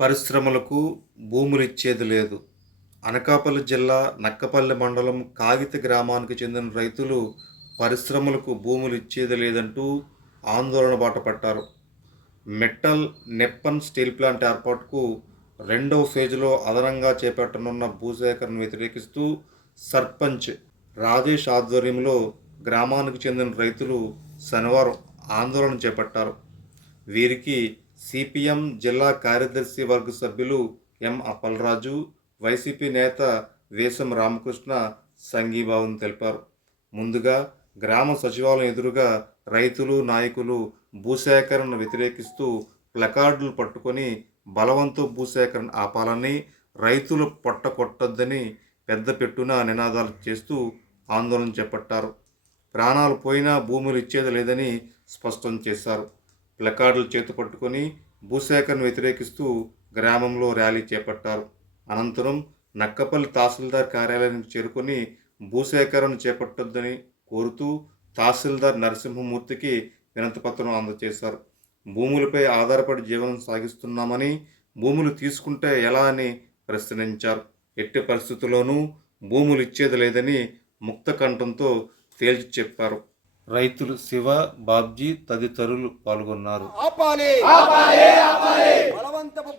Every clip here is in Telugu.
పరిశ్రమలకు భూములు ఇచ్చేది లేదు. అనకాపల్లి జిల్లా నక్కపల్లి మండలం కాగిత గ్రామానికి చెందిన రైతులు పరిశ్రమలకు భూములు ఇచ్చేది లేదంటూ ఆందోళన బాట పట్టారు. మెట్టల్ నెప్పన్ స్టీల్ ప్లాంట్ ఏర్పాటుకు రెండవ ఫేజ్లో అదనంగా చేపట్టనున్న భూసేకరణను వ్యతిరేకిస్తూ సర్పంచ్ రాజేష్ ఆధ్వర్యంలో గ్రామానికి చెందిన రైతులు శనివారం ఆందోళన చేపట్టారు. వీరికి సిపిఎం జిల్లా కార్యదర్శి వర్గ సభ్యులు ఎం అప్పలరాజు వైసీపీ నేత వేసం రామకృష్ణ సంఘీభావం తెలిపారు. ముందుగా గ్రామ సచివాలయం ఎదురుగా రైతులు నాయకులు భూసేకరణను వ్యతిరేకిస్తూ ప్లకార్డులు పట్టుకొని బలవంతు భూసేకరణ ఆపాలని రైతులు పొట్ట కొట్టొద్దని పెద్ద పెట్టున నినాదాలు చేస్తూ ఆందోళన చేపట్టారు. ప్రాణాలు పోయినా భూములు ఇచ్చేది లేదని స్పష్టం చేశారు. ప్లకార్డులు చేతు పట్టుకొని భూసేకరణ వ్యతిరేకిస్తూ గ్రామంలో ర్యాలీ చేపట్టారు. అనంతరం నక్కపల్లి తహసీల్దార్ కార్యాలయానికి చేరుకొని భూసేకరణ చేపట్టొద్దని కోరుతూ తహసీల్దార్ నరసింహమూర్తికి వినతిపత్రం అందజేశారు. భూములపై ఆధారపడి జీవనం సాగిస్తున్నామని భూములు తీసుకుంటే ఎలా అని ప్రశ్నించారు. ఎట్టి పరిస్థితుల్లోనూ భూములు ఇచ్చేది లేదని ముక్త కంఠంతో తేల్చి చెప్పారు. రైతులు శివ బాబ్జీ తదితరులు పాల్గొన్నారు. ఆపాలి. ఆపాలి ఆపాలి.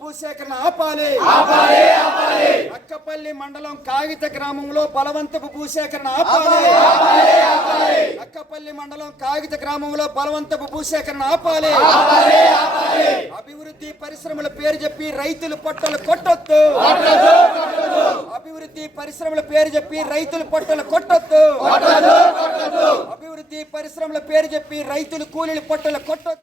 భూసేకరణ ఆపాలి. ఆపాలి ఆపాలి. అక్కపల్లి మండలం కాగిత గ్రామంలో బలవంతపు భూసేకరణ ఆపాలి. ఆపాలి ఆపాలి అక్కపల్లి మండలం కాగిత గ్రామంలో బలవంతపు భూసేకరణ ఆపాలి. ఆపాలి ఆపాలి. అభివృద్ధి పరిశ్రమల పేరు చెప్పి రైతులు పొట్టలు కొట్టొద్దు. అభివృద్ధి పరిశ్రమల పేరు చెప్పి రైతులు పొట్టలు కొట్టొద్దు. అభివృద్ధి పరిశ్రమల పేరు చెప్పి రైతులు కూలీలు పొట్టలు. కొట్టొద్దు.